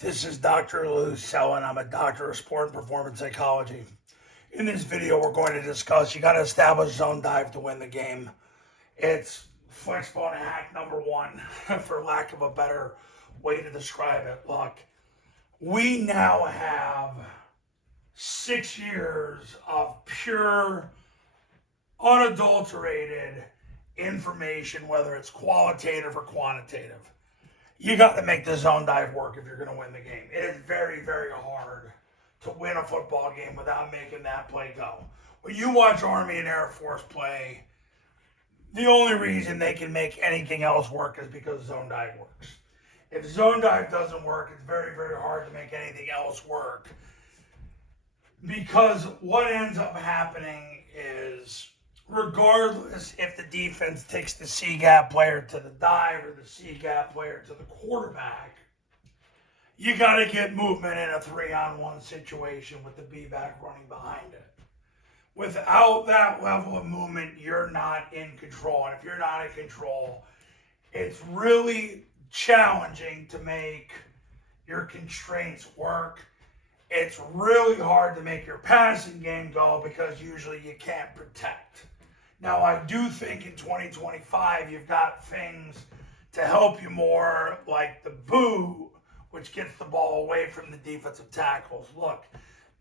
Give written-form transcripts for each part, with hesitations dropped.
This is Dr. Lou Sellen. I'm a doctor of sport and performance psychology. In this video, we're going to discuss you got to establish zone dive to win the game. It's Flexbone Hack number one, for lack of a better way to describe it. Look, we now have 6 years of pure, unadulterated information, whether it's qualitative or quantitative. You got to make the zone dive work if you're going to win the game. It is very, very hard to win a football game without making that play go. When you watch Army and Air Force play, the only reason they can make anything else work is because zone dive works. If zone dive doesn't work, it's very, very hard to make anything else work. Because what ends up happening is, regardless if the defense takes the C-gap player to the dive or the C-gap player to the quarterback, you got to get movement in a 3-on-1 situation with the B-back running behind it. Without that level of movement, you're not in control. And if you're not in control, it's really challenging to make your constraints work. It's really hard to make your passing game go because usually you can't protect. Now, I do think in 2025, you've got things to help you more, like the boot, which gets the ball away from the defensive tackles. Look,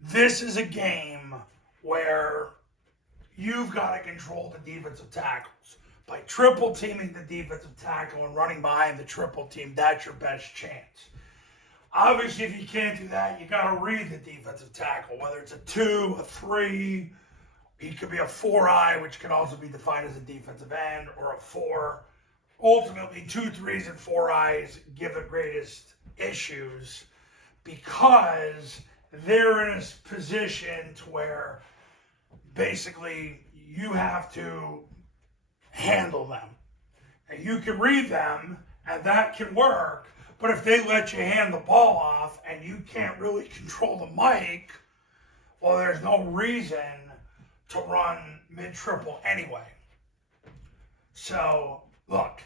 this is a game where you've got to control the defensive tackles. By triple teaming the defensive tackle and running behind the triple team, that's your best chance. Obviously, if you can't do that, you got to read the defensive tackle, whether it's a 2, a 3, he could be a 4-eye, which can also be defined as a defensive end, or a 4. Ultimately, 2 3s and 4 eyes give the greatest issues because they're in a position to where basically you have to handle them. And you can read them, and that can work, but if they let you hand the ball off and you can't really control the mic, well, there's no reason to run mid-triple anyway. So, look,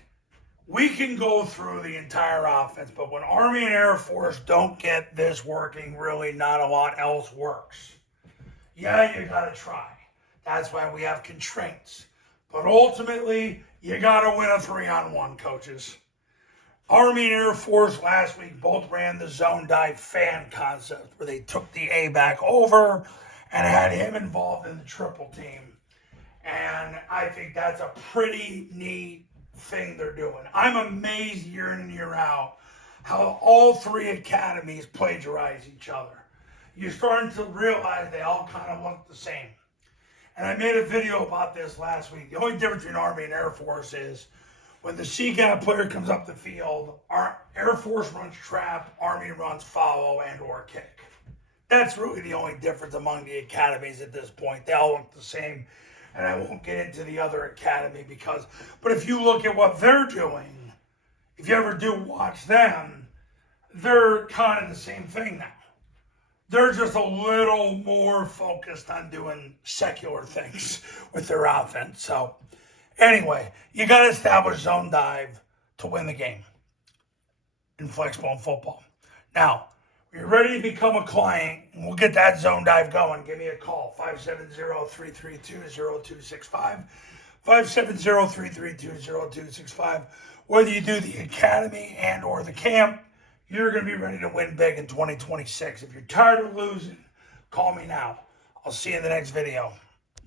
we can go through the entire offense, but when Army and Air Force don't get this working, really not a lot else works. Yeah, you gotta try. That's why we have constraints. But ultimately, you gotta win a 3-on-1, coaches. Army and Air Force last week both ran the zone dive fan concept, where they took the A back over and had him involved in the triple team. And I think that's a pretty neat thing they're doing. I'm amazed year in and year out how all 3 academies plagiarize each other. You're starting to realize they all kind of look the same. And I made a video about this last week. The only difference between Army and Air Force is when the C-gap player comes up the field, our Air Force runs trap, Army runs follow and or kick. That's really the only difference among the academies at this point. They all look the same, and I won't get into the other academy but if you look at what they're doing, if you ever do watch them, they're kind of the same thing now. They're just a little more focused on doing secular things with their offense. So, anyway, you got to establish zone dive to win the game in Flexbone football. Now, if you're ready to become a client, and we'll get that zone dive going, give me a call, 570-332-0265, 570-332-0265. Whether you do the academy and or the camp, you're going to be ready to win big in 2026. If you're tired of losing, call me now. I'll see you in the next video.